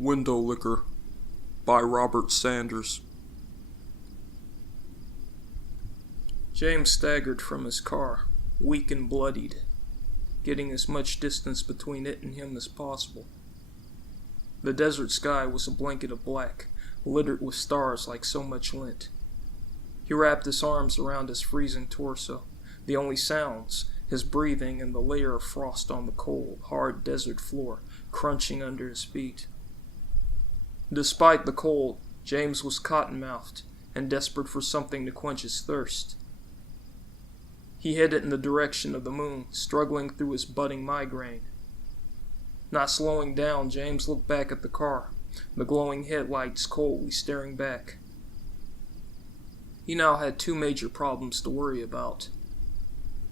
Window Likker by Robert Sanders. James staggered from his car, weak and bloodied, getting as much distance between it and him as possible. The desert sky was a blanket of black, littered with stars like so much lint. He wrapped his arms around his freezing torso, the only sounds, his breathing and the layer of frost on the cold, hard desert floor, crunching under his feet. Despite the cold, James was cotton-mouthed and desperate for something to quench his thirst. He headed in the direction of the moon, struggling through his budding migraine. Not slowing down, James looked back at the car, the glowing headlights coldly staring back. He now had two major problems to worry about.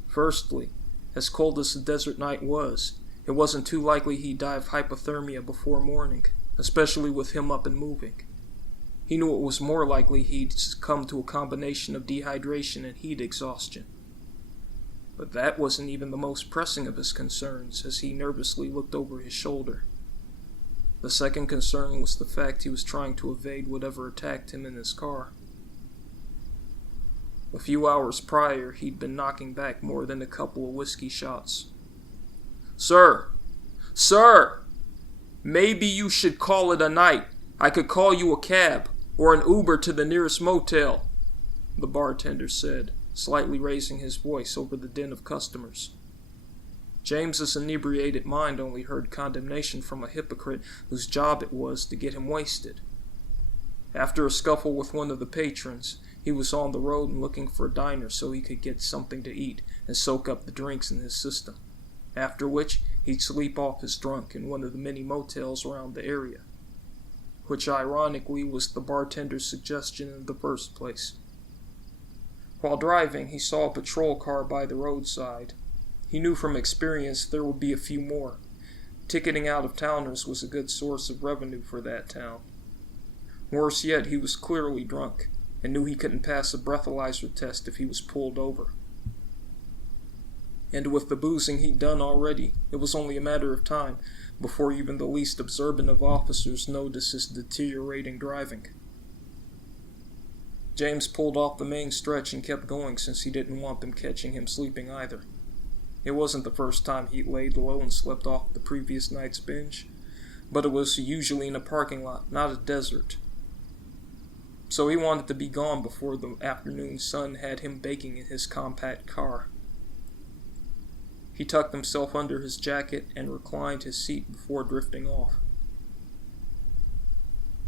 Firstly, as cold as the desert night was, it wasn't too likely he'd die of hypothermia before morning, especially with him up and moving. He knew it was more likely he'd succumb to a combination of dehydration and heat exhaustion. But that wasn't even the most pressing of his concerns as he nervously looked over his shoulder. The second concern was the fact he was trying to evade whatever attacked him in his car. A few hours prior, he'd been knocking back more than a couple of whiskey shots. "Sir! Sir! Maybe you should call it a night. I could call you a cab, or an Uber to the nearest motel," the bartender said, slightly raising his voice over the din of customers. James's inebriated mind only heard condemnation from a hypocrite whose job it was to get him wasted. After a scuffle with one of the patrons, he was on the road and looking for a diner so he could get something to eat and soak up the drinks in his system, after which he'd sleep off his drunk in one of the many motels around the area, which ironically was the bartender's suggestion in the first place. While driving, he saw a patrol car by the roadside. He knew from experience there would be a few more. Ticketing out-of-towners was a good source of revenue for that town. Worse yet, he was clearly drunk, and knew he couldn't pass a breathalyzer test if he was pulled over. And with the boozing he'd done already, it was only a matter of time before even the least observant of officers noticed his deteriorating driving. James pulled off the main stretch and kept going since he didn't want them catching him sleeping either. It wasn't the first time he'd laid low and slept off the previous night's binge, but it was usually in a parking lot, not a desert. So he wanted to be gone before the afternoon sun had him baking in his compact car. He tucked himself under his jacket and reclined his seat before drifting off.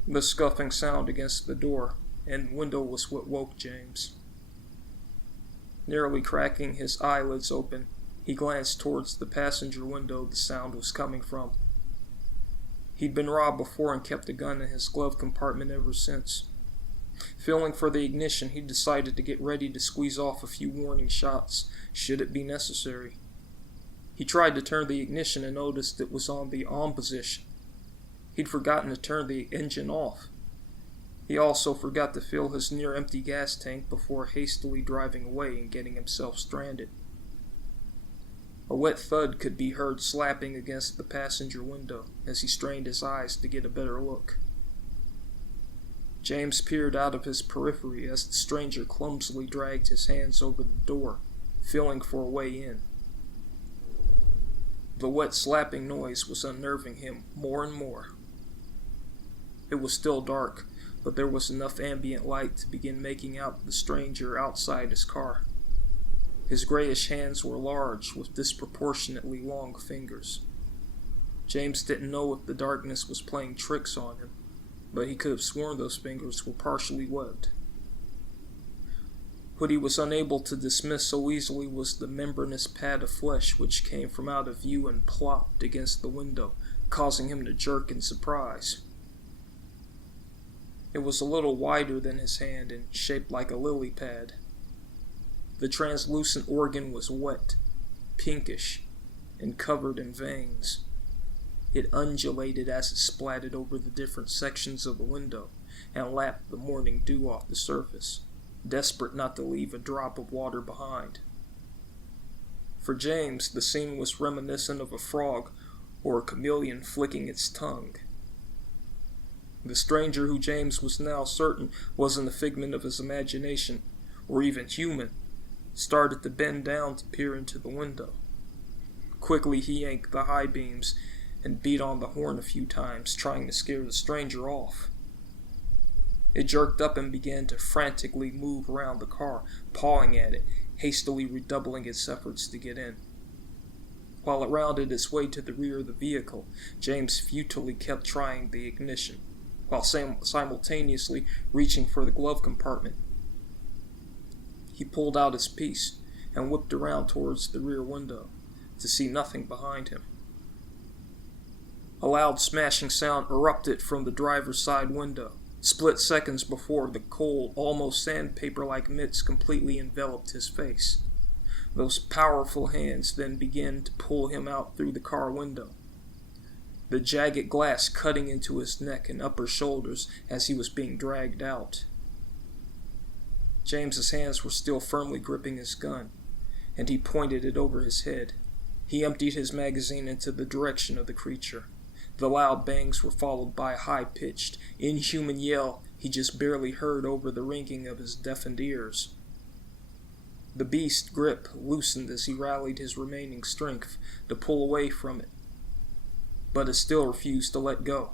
The scuffing sound against the door and window was what woke James. Nearly cracking his eyelids open, he glanced towards the passenger window the sound was coming from. He'd been robbed before and kept a gun in his glove compartment ever since. Feeling for the ignition, he decided to get ready to squeeze off a few warning shots, should it be necessary. He tried to turn the ignition and noticed it was on the on position. He'd forgotten to turn the engine off. He also forgot to fill his near-empty gas tank before hastily driving away and getting himself stranded. A wet thud could be heard slapping against the passenger window as he strained his eyes to get a better look. James peered out of his periphery as the stranger clumsily dragged his hands over the door, feeling for a way in. The wet slapping noise was unnerving him more and more. It was still dark, but there was enough ambient light to begin making out the stranger outside his car. His grayish hands were large, with disproportionately long fingers. James didn't know if the darkness was playing tricks on him, but he could have sworn those fingers were partially webbed. What he was unable to dismiss so easily was the membranous pad of flesh which came from out of view and plopped against the window, causing him to jerk in surprise. It was a little wider than his hand and shaped like a lily pad. The translucent organ was wet, pinkish, and covered in veins. It undulated as it splatted over the different sections of the window and lapped the morning dew off the surface, desperate not to leave a drop of water behind. For James, the scene was reminiscent of a frog or a chameleon flicking its tongue. The stranger, who James was now certain wasn't a figment of his imagination, or even human, started to bend down to peer into the window. Quickly he yanked the high beams and beat on the horn a few times, trying to scare the stranger off. It jerked up and began to frantically move around the car, pawing at it, hastily redoubling its efforts to get in. While it rounded its way to the rear of the vehicle, James futilely kept trying the ignition, while simultaneously reaching for the glove compartment. He pulled out his piece and whipped around towards the rear window, to see nothing behind him. A loud smashing sound erupted from the driver's side window. Split seconds before, the cold, almost sandpaper-like mist completely enveloped his face. Those powerful hands then began to pull him out through the car window, the jagged glass cutting into his neck and upper shoulders as he was being dragged out. James's hands were still firmly gripping his gun, and he pointed it over his head. He emptied his magazine into the direction of the creature. The loud bangs were followed by a high-pitched, inhuman yell he just barely heard over the ringing of his deafened ears. The beast's grip loosened as he rallied his remaining strength to pull away from it, but it still refused to let go.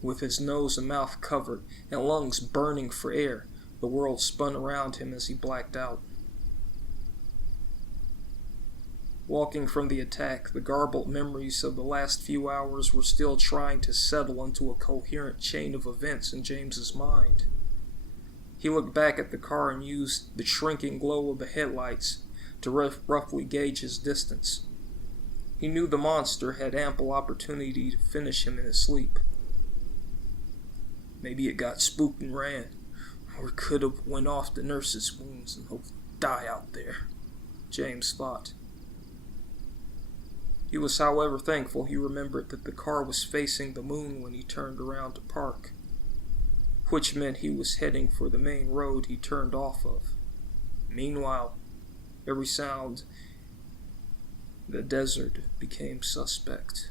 With his nose and mouth covered and lungs burning for air, the world spun around him as he blacked out. Walking from the attack, the garbled memories of the last few hours were still trying to settle into a coherent chain of events in James's mind. He looked back at the car and used the shrinking glow of the headlights to roughly gauge his distance. He knew the monster had ample opportunity to finish him in his sleep. Maybe it got spooked and ran, or it could have went off to nurse its wounds and hopefully die out there, James thought. He was, however, thankful he remembered that the car was facing the moon when he turned around to park, which meant he was heading for the main road he turned off of. Meanwhile, every sound in the desert became suspect.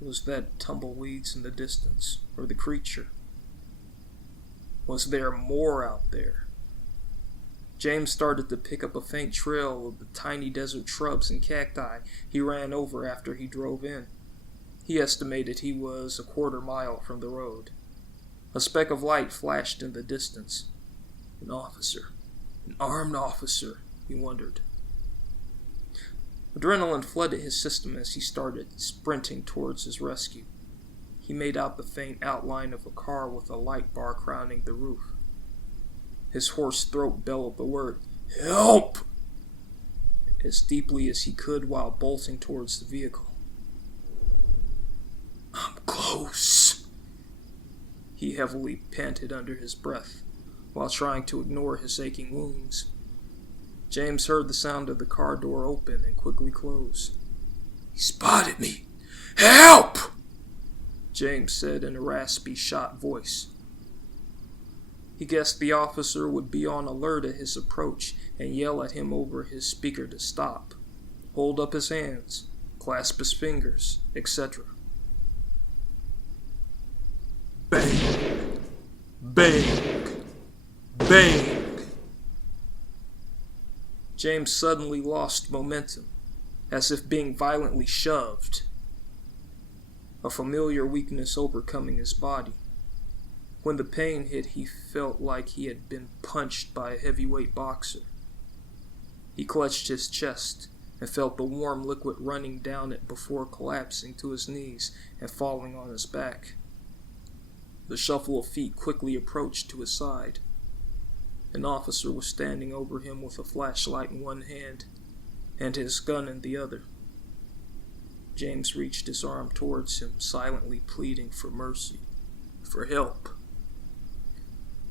Was that tumbleweeds in the distance, or the creature? Was there more out there? James started to pick up a faint trail of the tiny desert shrubs and cacti he ran over after he drove in. He estimated he was a quarter-mile from the road. A speck of light flashed in the distance. An officer. An armed officer, he wondered. Adrenaline flooded his system as he started sprinting towards his rescue. He made out the faint outline of a car with a light bar crowning the roof. His hoarse throat bellowed the word, "Help!" as deeply as he could while bolting towards the vehicle. "I'm close," he heavily panted under his breath, while trying to ignore his aching wounds. James heard the sound of the car door open and quickly close. "He spotted me! Help!" James said in a raspy, shot voice. He guessed the officer would be on alert at his approach and yell at him over his speaker to stop, hold up his hands, clasp his fingers, etc. Bang! Bang! Bang! James suddenly lost momentum, as if being violently shoved, a familiar weakness overcoming his body. When the pain hit, he felt like he had been punched by a heavyweight boxer. He clutched his chest and felt the warm liquid running down it before collapsing to his knees and falling on his back. The shuffle of feet quickly approached to his side. An officer was standing over him with a flashlight in one hand and his gun in the other. James reached his arm towards him, silently pleading for mercy, for help.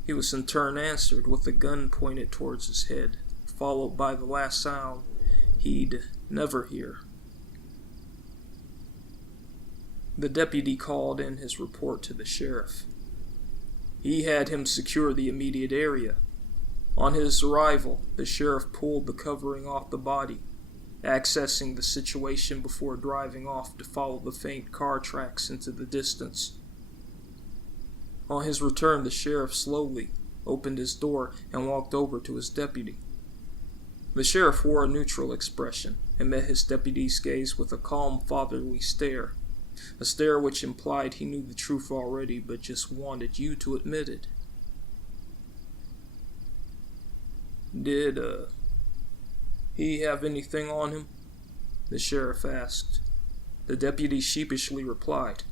He was in turn answered with a gun pointed towards his head, followed by the last sound he'd never hear. The deputy called in his report to the sheriff. He had him secure the immediate area. On his arrival, the sheriff pulled the covering off the body, accessing the situation before driving off to follow the faint car tracks into the distance. On his return, the sheriff slowly opened his door and walked over to his deputy. The sheriff wore a neutral expression and met his deputy's gaze with a calm, fatherly stare, a stare which implied he knew the truth already but just wanted you to admit it. "Did, he have anything on him?" the sheriff asked. The deputy sheepishly replied,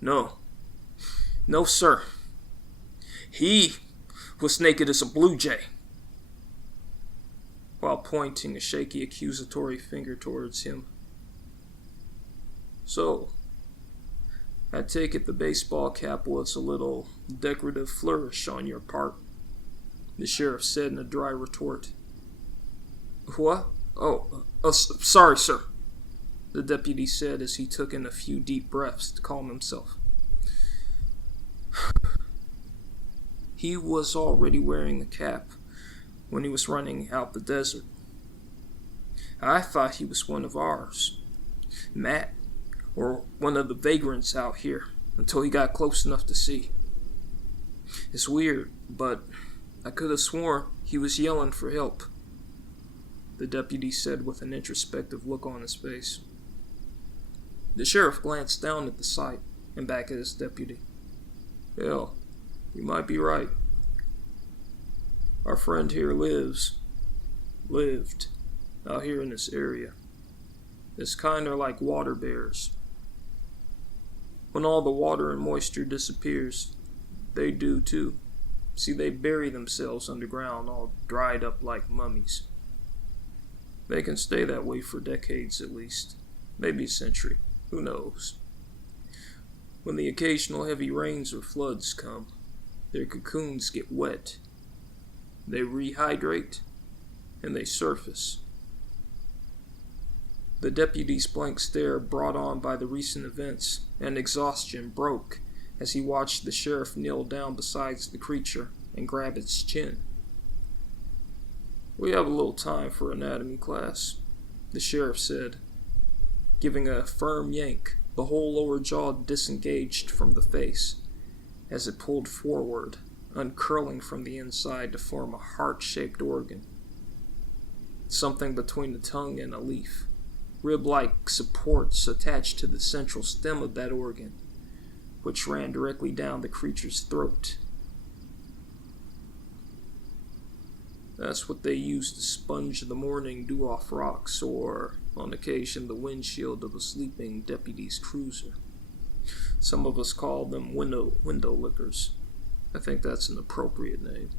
"No. No, sir. He was naked as a blue jay," while pointing a shaky accusatory finger towards him. "So, I take it the baseball cap was a little decorative flourish on your part," the sheriff said in a dry retort. "What? Sorry, sir," the deputy said as he took in a few deep breaths to calm himself. He was already wearing the cap when he was running out the desert. I thought he was one of ours, Matt, or one of the vagrants out here, until he got close enough to see. It's weird, but I could have sworn he was yelling for help," the deputy said with an introspective look on his face. The sheriff glanced down at the sight and back at his deputy. "Hell, you might be right. Our friend here lived out here in this area. It's kinda like water bears. When all the water and moisture disappears, they do too. See, they bury themselves underground, all dried up like mummies. They can stay that way for decades at least, maybe a century, who knows. When the occasional heavy rains or floods come, their cocoons get wet. They rehydrate, and they surface." The deputy's blank stare, brought on by the recent events and exhaustion, broke as he watched the sheriff kneel down beside the creature and grab its chin. "We have a little time for anatomy class," the sheriff said, giving a firm yank. The whole lower jaw disengaged from the face as it pulled forward, uncurling from the inside to form a heart-shaped organ. Something between a tongue and a leaf. Rib-like supports attached to the central stem of that organ, which ran directly down the creature's throat. That's what they use to sponge the morning dew off rocks, or, on occasion, the windshield of a sleeping deputy's cruiser. Some of us call them window lickers. I think that's an appropriate name,"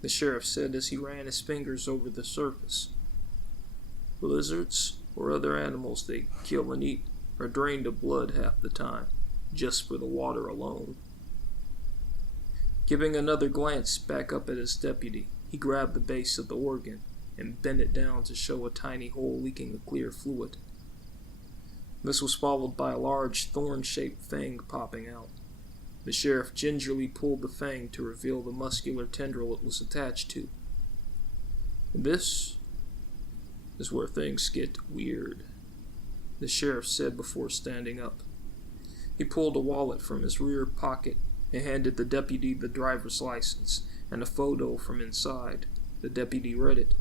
the sheriff said as he ran his fingers over the surface. "Lizards or other animals they kill and eat are drained of blood half the time, just for the water alone." Giving another glance back up at his deputy, he grabbed the base of the organ and bent it down to show a tiny hole leaking a clear fluid. This was followed by a large thorn-shaped fang popping out. The sheriff gingerly pulled the fang to reveal the muscular tendril it was attached to. "This is where things get weird," the sheriff said before standing up. He pulled a wallet from his rear pocket and handed the deputy the driver's license and a photo from inside. The deputy read it.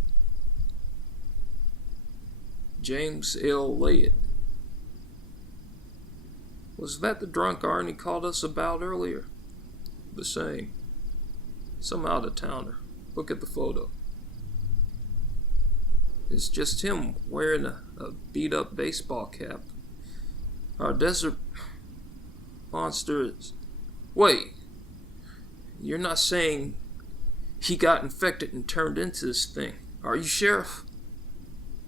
"James L. Layett. Was that the drunk Arnie called us about earlier?" "The same. Some out-of-towner. Look at the photo. It's just him wearing a beat-up baseball cap. Our desert monster is... Wait, you're not saying he got infected and turned into this thing, are you, Sheriff?"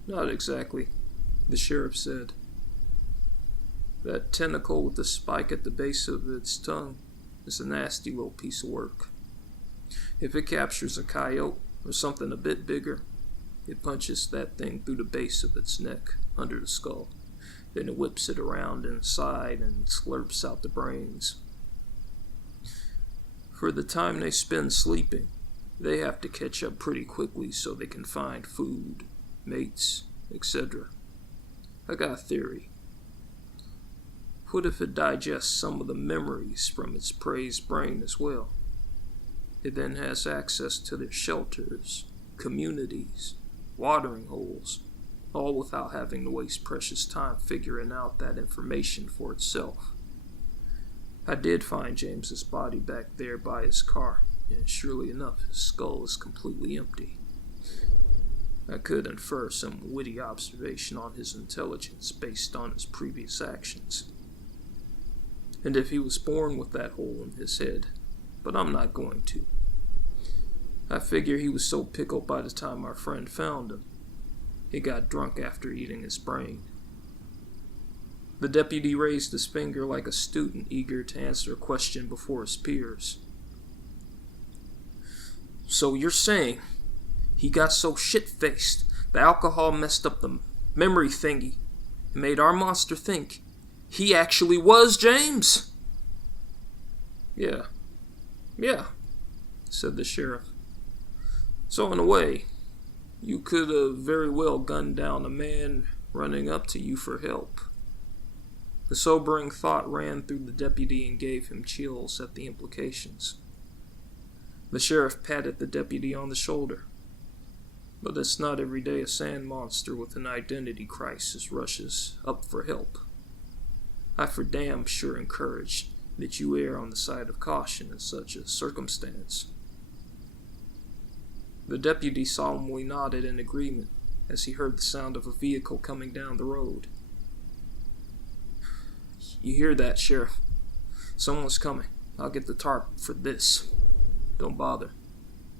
"Not exactly," the sheriff said. "That tentacle with the spike at the base of its tongue is a nasty little piece of work. If it captures a coyote or something a bit bigger, it punches that thing through the base of its neck, under the skull. Then it whips it around inside and slurps out the brains. For the time they spend sleeping, they have to catch up pretty quickly so they can find food, mates, etc. I got a theory. What if it digests some of the memories from its prey's brain as well? It then has access to their shelters, communities, watering holes, all without having to waste precious time figuring out that information for itself. I did find James's body back there by his car, and surely enough, his skull is completely empty. I could infer some witty observation on his intelligence based on his previous actions. And if he was born with that hole in his head, but I'm not going to. I figure he was so pickled by the time our friend found him. He got drunk after eating his brain. The deputy raised his finger like a student eager to answer a question before his peers. So you're saying he got so shit-faced the alcohol messed up the memory thingy and made our monster think he actually was James? Yeah, said the sheriff. So in a way, you could have very well gunned down a man running up to you for help. The sobering thought ran through the deputy and gave him chills at the implications. The sheriff patted the deputy on the shoulder. But it's not every day a sand monster with an identity crisis rushes up for help. I for damn sure encourage that you err on the side of caution in such a circumstance. The deputy solemnly nodded in agreement as he heard the sound of a vehicle coming down the road. You hear that, Sheriff? Someone's coming. I'll get the tarp for this. Don't bother,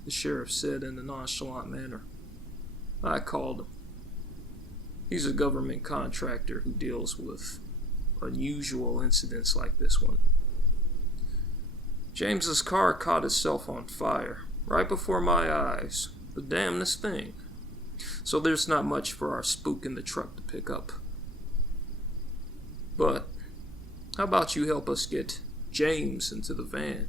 the sheriff said in a nonchalant manner. I called him. He's a government contractor who deals with unusual incidents like this one. James's car caught itself on fire right before my eyes. The damnedest thing. So there's not much for our spook in the truck to pick up. But how about you help us get James into the van?